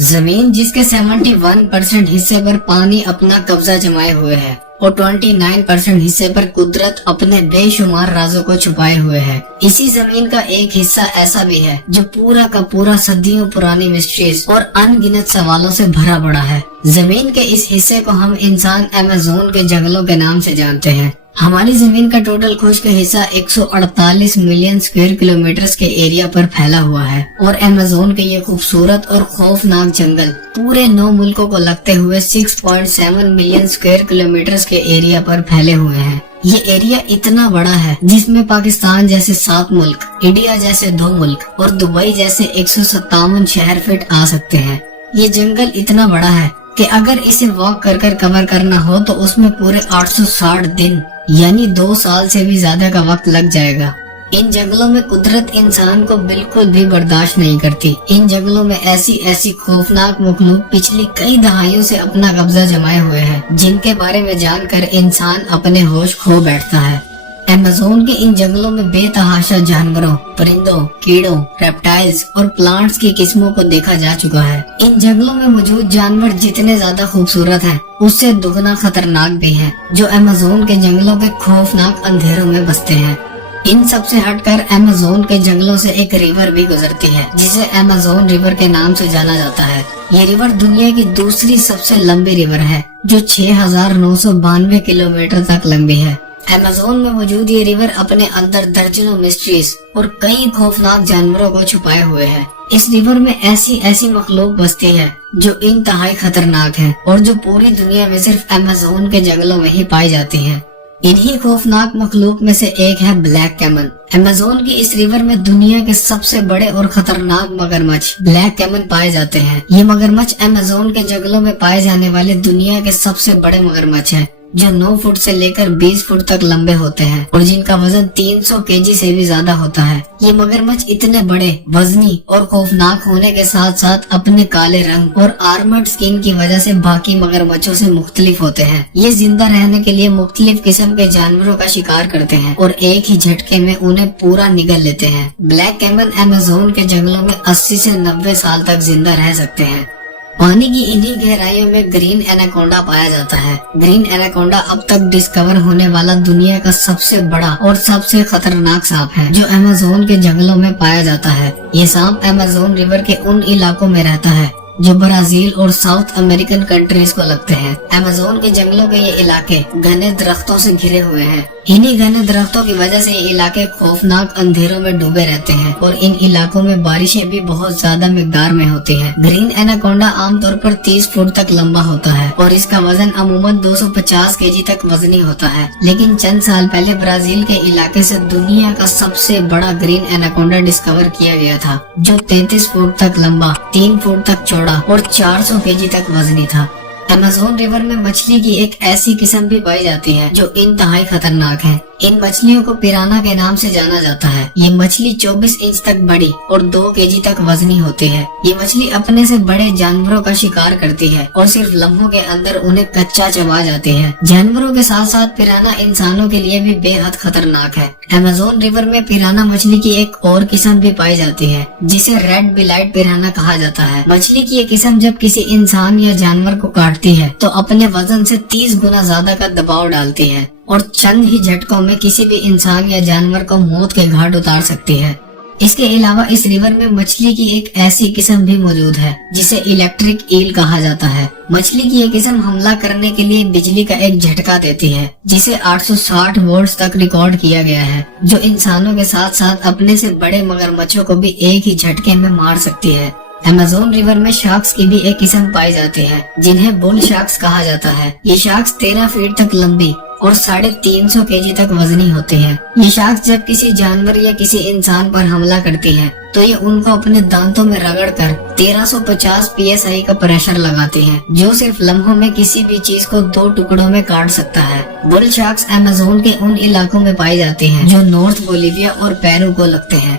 زمین جس کے 71% حصے پر پانی اپنا قبضہ جمائے ہوئے ہے اور 29% حصے پر قدرت اپنے بے شمار رازوں کو چھپائے ہوئے ہے۔ اسی زمین کا ایک حصہ ایسا بھی ہے جو پورا کا پورا صدیوں پرانی مسٹریز اور ان گنت سوالوں سے بھرا پڑا ہے۔ زمین کے اس حصے کو ہم انسان ایمیزون کے جنگلوں کے نام سے جانتے ہیں۔ ہماری زمین کا ٹوٹل خشک حصہ 148 ملین اسکوائر کلومیٹرز کے ایریا پر پھیلا ہوا ہے اور ایمیزون کے یہ خوبصورت اور خوفناک جنگل پورے 9 ملکوں کو لگتے ہوئے 6.7 ملین اسکوائر کلومیٹرز کے ایریا پر پھیلے ہوئے ہیں۔ یہ ایریا اتنا بڑا ہے جس میں پاکستان جیسے 7 ملک، انڈیا جیسے 2 ملک اور دبئی جیسے 157 شہر فٹ آ سکتے ہیں۔ یہ جنگل اتنا بڑا ہے کہ اگر اسے واک کر کور کرنا ہو تو اس میں پورے 860 دن یعنی 2 سال سے بھی زیادہ کا وقت لگ جائے گا۔ ان جنگلوں میں قدرت انسان کو بالکل بھی برداشت نہیں کرتی۔ ان جنگلوں میں ایسی خوفناک مخلوق پچھلی کئی دہائیوں سے اپنا قبضہ جمائے ہوئے ہیں جن کے بارے میں جان کر انسان اپنے ہوش کھو بیٹھتا ہے۔ ایمیزون کے ان جنگلوں میں بے تحاشا جانوروں، پرندوں، کیڑوں، ریپٹائلز اور پلانٹس کی قسموں کو دیکھا جا چکا ہے۔ ان جنگلوں میں موجود جانور جتنے زیادہ خوبصورت ہیں اس سے دگنا خطرناک بھی ہیں، جو ایمیزون کے جنگلوں کے خوفناک اندھیروں میں بستے ہیں۔ ان سب سے ہٹ کر ایمیزون کے جنگلوں سے ایک ریور بھی گزرتی ہے جسے ایمیزون ریور کے نام سے جانا جاتا ہے۔ یہ ریور دنیا کی دوسری سب سے لمبی ریور ہے جو 6992 کلومیٹر تک لمبی ہے۔ ایمیزون میں موجود یہ ریور اپنے اندر درجنوں مسٹریز اور کئی خوفناک جانوروں کو چھپائے ہوئے ہے۔ اس ریور میں ایسی مخلوق بستی ہے جو انتہائی خطرناک ہے اور جو پوری دنیا میں صرف ایمیزون کے جنگلوں میں ہی پائی جاتی ہیں۔ انہی خوفناک مخلوق میں سے ایک ہے بلیک کیمن۔ ایمیزون کی اس ریور میں دنیا کے سب سے بڑے اور خطرناک مگرمچھ بلیک کیمن پائے جاتے ہیں۔ یہ مگرمچھ ایمیزون کے جنگلوں میں پائے جانے والے دنیا کے سب سے بڑے مگرمچھ ہیں جو 9 فٹ سے لے کر 20 فٹ تک لمبے ہوتے ہیں اور جن کا وزن 300 kg سے بھی زیادہ ہوتا ہے۔ یہ مگرمچھ اتنے بڑے، وزنی اور خوفناک ہونے کے ساتھ ساتھ اپنے کالے رنگ اور آرمرڈ سکن کی وجہ سے باقی مگرمچھوں سے مختلف ہوتے ہیں۔ یہ زندہ رہنے کے لیے مختلف قسم کے جانوروں کا شکار کرتے ہیں اور ایک ہی جھٹکے میں انہیں پورا نگل لیتے ہیں۔ بلیک کیمن ایمیزون کے جنگلوں میں 80 سے 90 سال تک زندہ رہ سکتے ہیں۔ پانی کی انہی گہرائیوں میں گرین ایناکونڈا پایا جاتا ہے۔ گرین ایناکونڈا اب تک ڈسکور ہونے والا دنیا کا سب سے بڑا اور سب سے خطرناک سانپ ہے جو ایمیزون کے جنگلوں میں پایا جاتا ہے۔ یہ سانپ ایمیزون ریور کے ان علاقوں میں رہتا ہے جو برازیل اور ساؤتھ امریکن کنٹریز کو لگتے ہیں۔ ایمیزون کے جنگلوں کے یہ علاقے گھنے درختوں سے گھرے ہوئے ہیں۔ انہی گھنے درختوں کی وجہ سے یہ علاقے خوفناک اندھیروں میں ڈوبے رہتے ہیں اور ان علاقوں میں بارشیں بھی بہت زیادہ مقدار میں ہوتی ہیں۔ گرین ایناکونڈا عام طور پر 30 فٹ تک لمبا ہوتا ہے اور اس کا وزن عموماً 250 kg تک وزنی ہوتا ہے، لیکن چند سال پہلے برازیل کے علاقے سے دنیا کا سب سے بڑا گرین ایناکونڈا ڈسکور کیا گیا تھا جو 33 فٹ تک لمبا، 3 فٹ تک چوڑا اور 400 kg تک وزنی تھا۔ ایمیزون ریور میں مچھلی کی ایک ایسی قسم بھی پائی جاتی ہے جو انتہائی خطرناک ہے۔ ان مچھلیوں کو پیرانا کے نام سے جانا جاتا ہے۔ یہ مچھلی 24 انچ تک بڑی اور 2 kg تک وزنی ہوتی ہے۔ یہ مچھلی اپنے سے بڑے جانوروں کا شکار کرتی ہے اور صرف لمحوں کے اندر انہیں کچا چبا جاتی ہے۔ جانوروں کے ساتھ ساتھ پیرانا انسانوں کے لیے بھی بے حد خطرناک ہے۔ ایمیزون ریور میں پیرانا مچھلی کی ایک اور قسم بھی پائی جاتی ہے جسے ریڈ بلائٹ پیرانا کہا جاتا ہے۔ مچھلی کی یہ قسم جب کسی انسان یا جانور کو کاٹتی ہے تو اپنے وزن سے 30 گنا زیادہ کا دباؤ ڈالتی ہے اور چند ہی جھٹکوں میں کسی بھی انسان یا جانور کو موت کے گھاٹ اتار سکتی ہے۔ اس کے علاوہ اس ریور میں مچھلی کی ایک ایسی قسم بھی موجود ہے جسے الیکٹرک ایل کہا جاتا ہے۔ مچھلی کی یہ قسم حملہ کرنے کے لیے بجلی کا ایک جھٹکا دیتی ہے جسے 860 وولٹس تک ریکارڈ کیا گیا ہے، جو انسانوں کے ساتھ ساتھ اپنے سے بڑے مگرمچھوں کو بھی ایک ہی جھٹکے میں مار سکتی ہے۔ ایمیزون ریور میں شارکس کی بھی ایک قسم پائی جاتی ہے جنہیں بل شارکس کہا جاتا ہے۔ یہ شارکس 13 فٹ تک لمبی اور 350 kg تک وزنی ہوتے ہیں۔ یہ شارکس جب کسی جانور یا کسی انسان پر حملہ کرتی ہیں تو یہ ان کو اپنے دانتوں میں رگڑ کر 1350 PSI کا پریشر لگاتی ہیں جو صرف لمحوں میں کسی بھی چیز کو 2 ٹکڑوں میں کاٹ سکتا ہے۔ بل شارکس ایمیزون کے ان علاقوں میں پائی جاتی ہیں جو نارتھ بولیویا اور پیرو کو لگتے ہیں۔